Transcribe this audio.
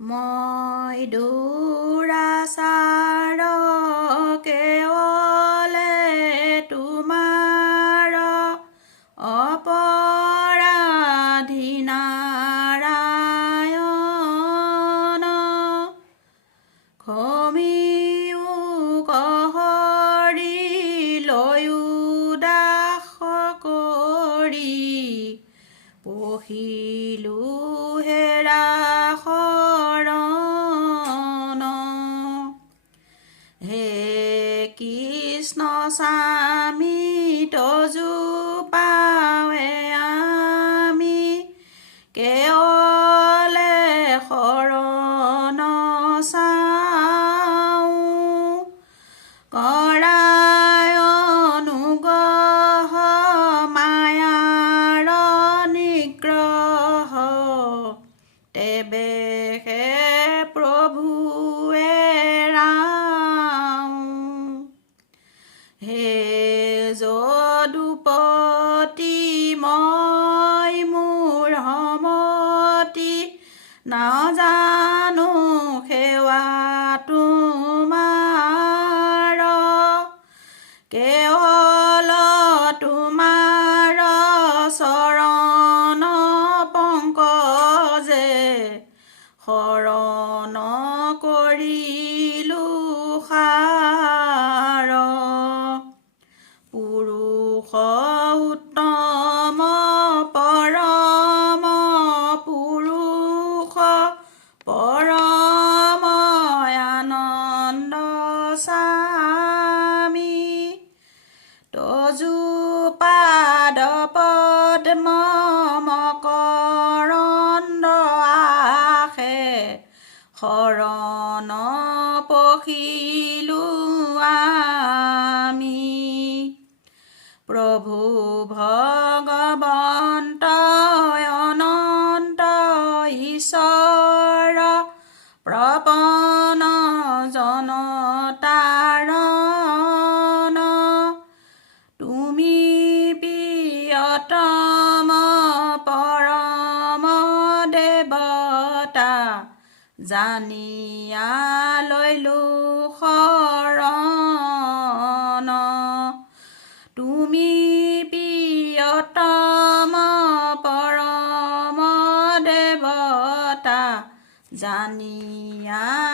মই দুৰাচাৰ কেৱলে তোমাৰ অপৰাধী নাৰায়ণ ক্ষমিও কহৰি লৈও দাস কৰি পঢ়িলো হেৰা হে কৃষ্ণ স্বামী তজু পাৱে আমি কেৱলে শৰণ চাওঁ কৰাই অনুগ্ৰহ মায়াৰ নিগ্ৰহ তেবেহে প্ৰভুৱে হে যদুপতি মই মোৰ সমতি নাজানো সেৱা তোমাৰ কেৱল তোমাৰ চৰণ পংকজে শৰণ কৰিলো সাৰ পুৰুষ উত্তম পৰম পুৰুষ পৰম আনন্দ স্বামী তজু পাদ পদ্ম মকৰন্দ আশে শৰণ পখিলো আমি প্ৰভু ভগৱন্ত অনন্ত ঈশ্বৰ প্ৰপন্ন জনতাৰণ তুমি প্ৰিয়তম পৰম দেৱতা জানিয়া লৈলো শৰণ তুমি প্ৰিয়তম পৰম দেৱতা জানিয়া